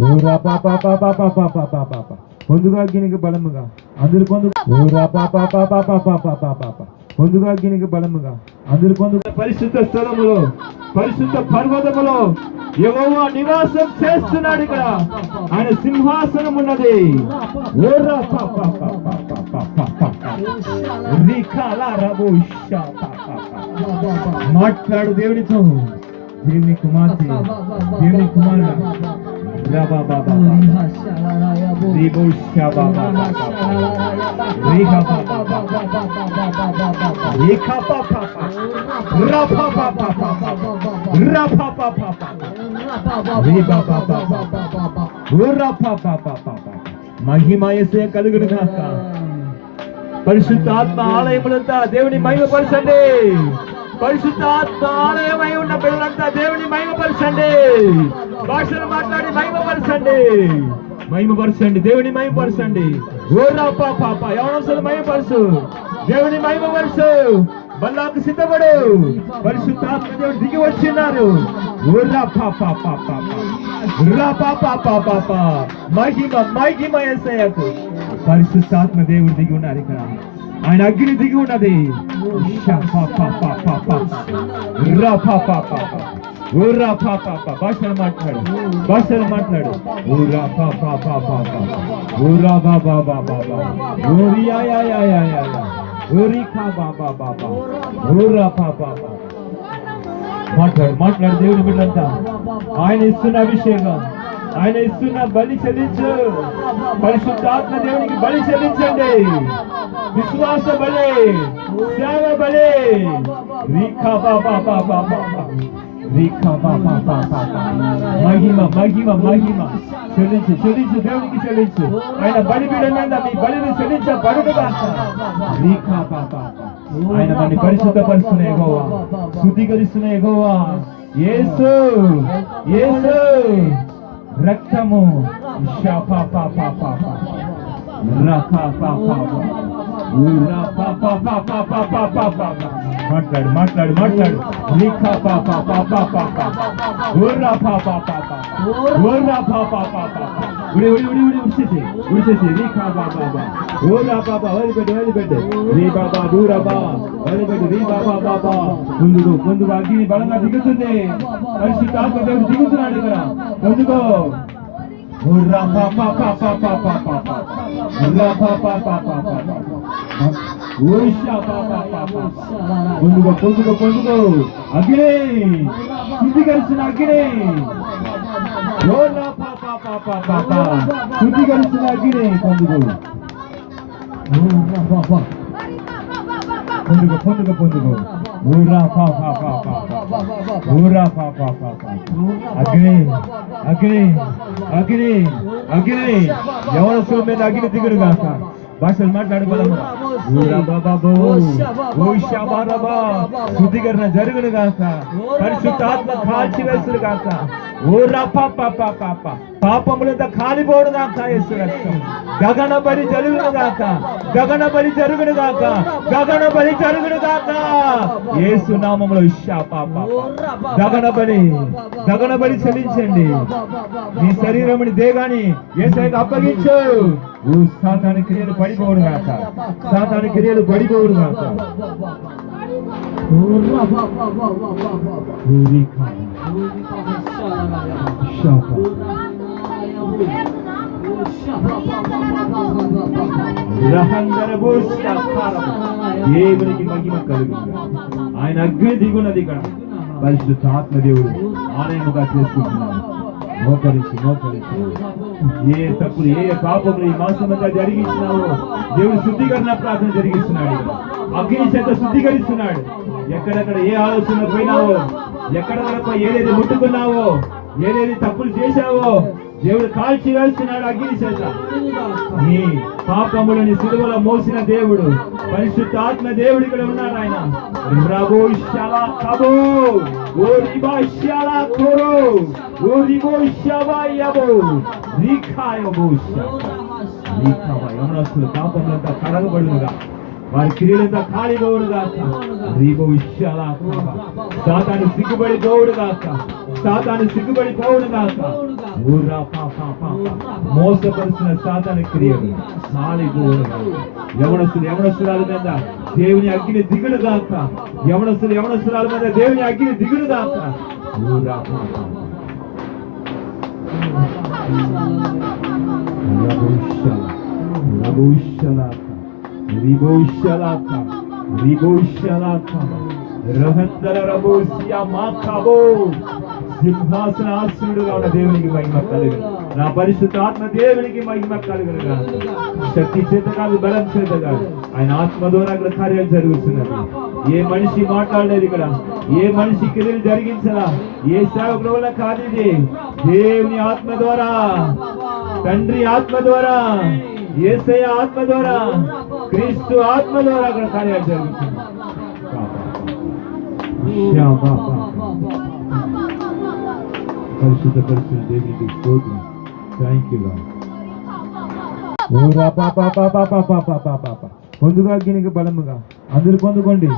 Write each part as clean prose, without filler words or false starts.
ఊరా పాపా పాపా పాపా పాపా పాపా పొందుగా గినికి బలముగా అందులు పొందు ఊరా పాపా పాపా పాపా పాపా పాపా పొందుగా గినికి బలముగా అందులు పొందు పరిశుద్ధ స్థలములో పరిశుద్ధ పర్వతములో యెహోవా నివాసం చేస్తున్నాడు. ఇక్కడ ఆయన సింహాసనం ఉన్నది. ఊరా పాపా పాపా పాపా పాపా రికాలా రబోషా పాపా మాట్లాడు దేవునితో. దేవుని కుమార్తె దేవుని కుమారుడు రబా బాబా రిబోషా బాబా రిహా బాబా రిఖా పాపా రబా బాబా రబా బాబా రిబా బాబా ఊరా పాపా పాపా మహిమ యేసే కలుగును గాక. పరిశుద్ధాత్మ ఆలయములంతా దేవుని మహిమపరచండి. పరిశుద్ధాత్మ ఆలయమై ఉన్న పిల్లలంతా దేవుని మహిమపరచండి. భాషలు మాట్లాడి మహిమపరచండి. మహిమపరచండి, దేవుని మహిమపరచండి. ఓరా పాప యవనస్తులు మహిమపరచు, దేవుని మహిమపరచు. బల్లాకు సిద్ధపడు. పరిశుద్ధాత్మ దేవుడు దిగి వచ్చిన్నారు. ఓరా పాప మహిమ మహిమ యేసయ్యకు. పరిశుద్ధాత్మ దేవుడు దిగి ఉన్నారు. ఇక్కడ ఆయన అగ్ని దిగి ఉన్నది. భాషలు మాట్లాడు, భాషలు మాట్లాడు. ఊరా పాపా ఊరా బాబా బాబా ఊరియా ఊరికా బాబా బాబా ఊరా పాపా. మాట్లాడు మాట్లాడు. దేవుని బిడ్డంతా ఆయన ఇస్తున్న అభిషేకం, ఆయన ఇస్తున్న బలి చెల్లించు. పరిశుద్ధాత్మ దేవునికి బలి చెల్లించండి. విశ్వాస బలి, సేవ బలి. రీఖా బాబా బాబా రీఖా బాబా బాబా మహిమ మహిమ మహిమ చెల్లించు చెల్లించు దేవునికి చెల్లించు. ఆయన బలి బిడ్డ మీద మీ బలిని చెల్లించబడునుగా. రీఖా బాబా ఆయన మన పరిశుద్ధపరుస్తున్న యెహోవా, శుద్ధీకరిస్తున్న యెహోవా. యేసు యేసు రక్తము మాట్లాడు మాట్లాడు మాట్లాడు. ఉడిసేసి రీఖా బాబా ఓరా బాబా వదిలిపెట్టు వదిలిపెట్టు. రీ బాబా దూరబా వదిలిపెట్టు. రీ బాబా బాబా ముందుకు ముందుకు అగ్ని బలంగా దిగుతుంది. పరిశుద్ధాత్మ దేవుడు దిగుతున్నాడు ఇక్కడ. ముందుకో. పొందుకో పొందుకో పొందుకో. అగ్ని శుద్ధీకరిస్తున్న అగ్ని. శుద్ధీకరిస్తున్న అగ్ని. పొందుకో పొందుకో పొందుకో పొందుకో. ఊరా ఊరా అగ్ని అగ్ని అగ్ని అగ్ని. యవనస్తుల మీద అగ్ని దిగుడు గాక. భాషలు మాట్లాడుకోదాము. శుద్ధీకరణ జరుగును గాక. పరిశుద్ధాత్మ కాల్చి వేసుడు గాక. ఊరా పాప పాపములంతా కాలిపోడు గాక. యేసు రక్తం గగన బలి జరుగును గాక. గగన బలి జరుగును గాక. గగన బలి జరుగును గాక. యేసు నామములో గగన బలి గగన బలి చెల్లించండి. మీ శరీరముని దేగాని యేసయ్యకు అప్పగించు. సాతాను క్రియలు పడిపోవుడు గాక. సాతాను క్రియలు పడిపోవుడు గాక. దేవునికి మహిమ కలుగును. ఆయన అగ్ని దిగున్నది ఇక్కడ. పరిశుద్ధ ఆత్మదేవుడు ఆలయముగా చేసుకుంటున్నాడు. మోకరించి మోకరించి ఏ తప్పులు ఏ పాపములు ఈ మాసమంతా జరిగించినావో దేవుడు శుద్ధీకరణ ప్రార్థన జరిగిస్తున్నాడు. అగ్ని చేత శుద్ధీకరిస్తున్నాడు. ఎక్కడెక్కడ ఏ ఆలోచన పోయినావో, ఎక్కడెక్కడ ఏదైతే ముట్టుకున్నావో, ఏదైతే తప్పులు చేశావో దేవుడు కాల్చి వేస్తున్నాడు అగ్ని చేత. నీ పాపములని సిలువలో మోసిన దేవుడు పరిశుద్ధాత్మ దేవుడు ఇక్కడ ఉన్నాడు. ఆయన యవనస్తులు పాపములంతా కడగబడుగా. వారి క్రియలంతా కాలిపోవును గాక. సాతాను సిగ్గుబడి పోవుడు గాక. సాతాను సిగ్గుబడి పోవుడు గాక. మోసపరిచిన సాతాను క్రియలు కాలిపోవును గాక. యవనస్తురాల మీద దేవుని అగ్ని దిగుడు గాక. యవనస్తురాల మీద దేవుని అగ్ని దిగుడు గాక. సింహాసనాసనుడుగా ఉన్న దేవునికి మహిమ కలుగును. నా పరిశుద్ధ ఆత్మ దేవునికి మహిమ కలుగును. శక్తి చేత కాదు, బలం చేత కాదు, ఆయన ఆత్మ ద్వారా అక్కడ కార్యాలు జరుగుతున్నది. ఏ మనిషి మాట్లాడలేదు ఇక్కడ, ఏ మనిషి క్రియలు జరిగించలా, ఏ సేవకుల వల్ల కాదు. ఇది దేవుని ఆత్మ ద్వారా, తండ్రి ఆత్మ ద్వారా, యేసయ్య ఆత్మ ద్వారా, క్రీస్తు ఆత్మ ద్వారా అక్కడ కార్యాలు జరుగుతుంది. పరిశుద్ధ పరిశుద్ధ దేవునికి స్తోత్రం. Thank you Lord. పొందుగా గినికి బలముగా అందరూ పొందుకోండి.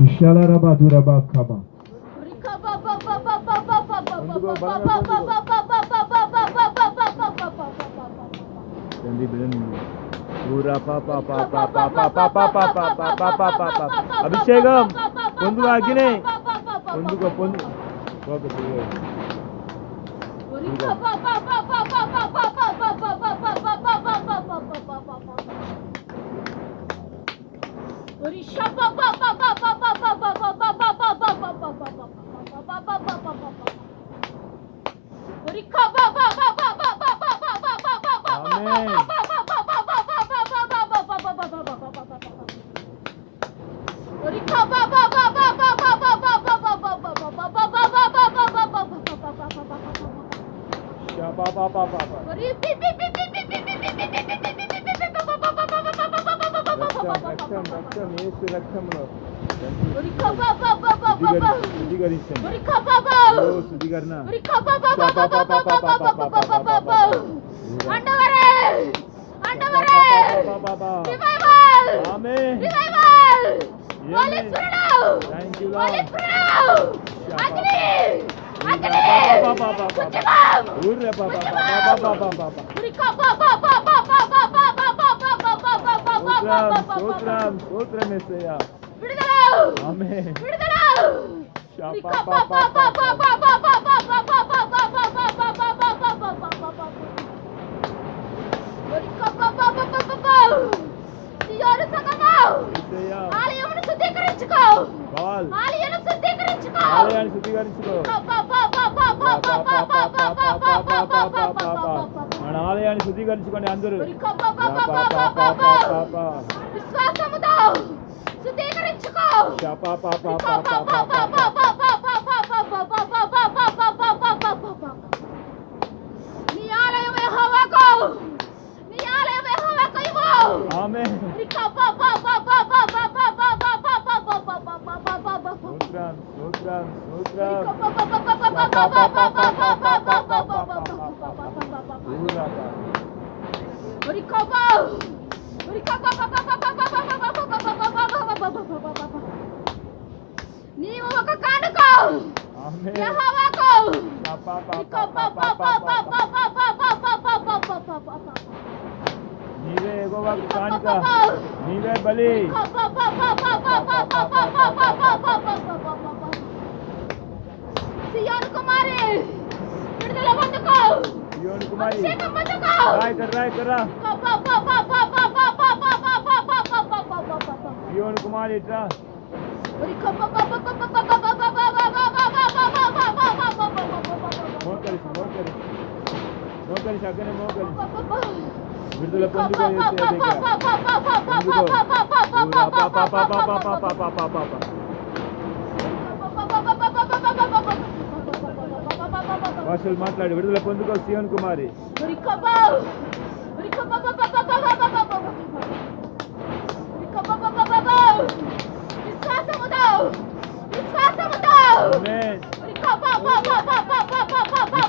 విశాలరబా దురబా ఖబా అభిషేకం పొందుగా అగ్ని పొందుకో పొందు ఆలయాన్ని శుద్ధీకరించుకోండి అందరూ. నీవు ఒక కానుక యెహోవాకు. నీవే యెహోవాకు కానుక, నీవే బలి. సియోను కుమారి విడుదల పొందుకో. సియోను కుమారి అభిషేకం పొందుకో. రాయ్ కర్రా సియోను కుమారి ఇట్రా. మోకరిసి అక్కనే మోకరిసి విడుదల పొందుకో. భాషలు మాట్లాడి విడుదల పొందుకో సియోను కుమారి.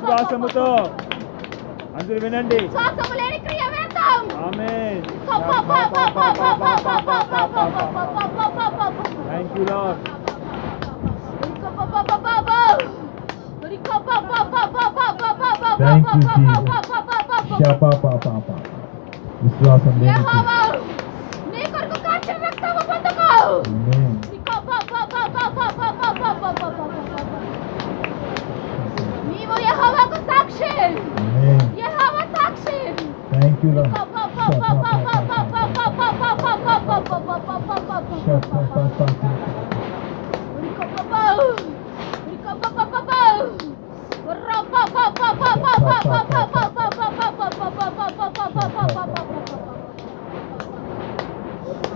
విశ్వాసముతో అందరూ వినండి. శ్వాసము లేని క్రియ వేద్దాం. ఆమేన్. Thank you Lord. Thank you Jesus. షపా పాపా పాపా. విశ్వాసం లేని యెహోవా నీ కొరకు కార్చిన రక్తము పొందుకో. ఆమేన్. నీవు యెహోవాకు సాక్షి. ఆమేన్. యెహోవా సాక్షి. Thank you Lord.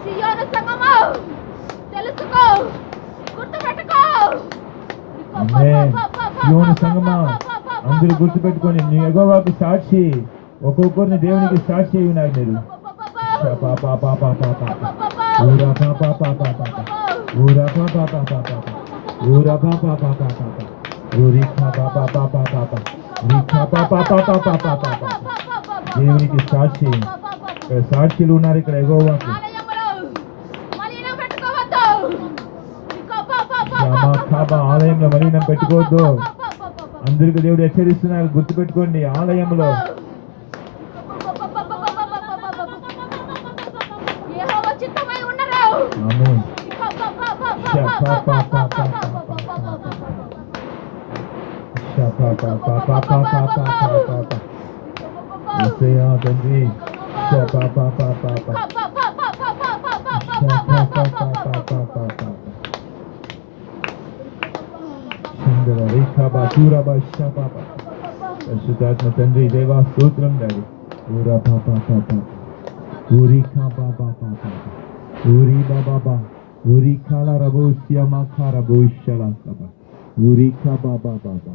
సియోను సంగమా తెలుసుకో, గుర్తుపెట్టుకో. ఆమేన్. సియోను సంగమా అందరూ గుర్తుపెట్టుకొని నీ యెహోవాకు సాక్షి. ఒక్కొక్కరిని దేవునికి సాక్షి అయి ఉన్నారు మీరు. షపా పాపా పాపా పాపా. ఊరా పాపా పాపా పాపా. ఊరా పాపా పాపా పాపా. ఊరా పాపా పాపా పాపా. ఊరిఖా పాపా పాపా పాపా. రిఖా పాపా పాపా పాపా పాపా. దేవునికి సాక్షి. ఇక్కడ సాక్షులు ఉన్నారు ఇక్కడ యెహోవాకు. ఆలయములో మలినం పెట్టుకోవద్దు. షమా ఖాబా ఆలయంలో మలినం పెట్టుకోవద్దు. అందరికీ దేవుడు హెచ్చరిస్తున్నారు, గుర్తుపెట్టుకోండి. ఆలయంలో యెహోవా చిత్తమై ఉన్నరు. ఆమేన్. యేసయ్యా తండ్రి. పరిశుద్ధాత్మ తండ్రి దేవా స్తోత్రం డాడీ. ఊరా పాపా పాపా. ఊరి ఖా బాబా పాపా. ఊరి బాబా. ఊరి ఖాలా రబోస్యా మా ఖా రబోష్యలా కబా. ఊరి ఖా బాబా బాబా.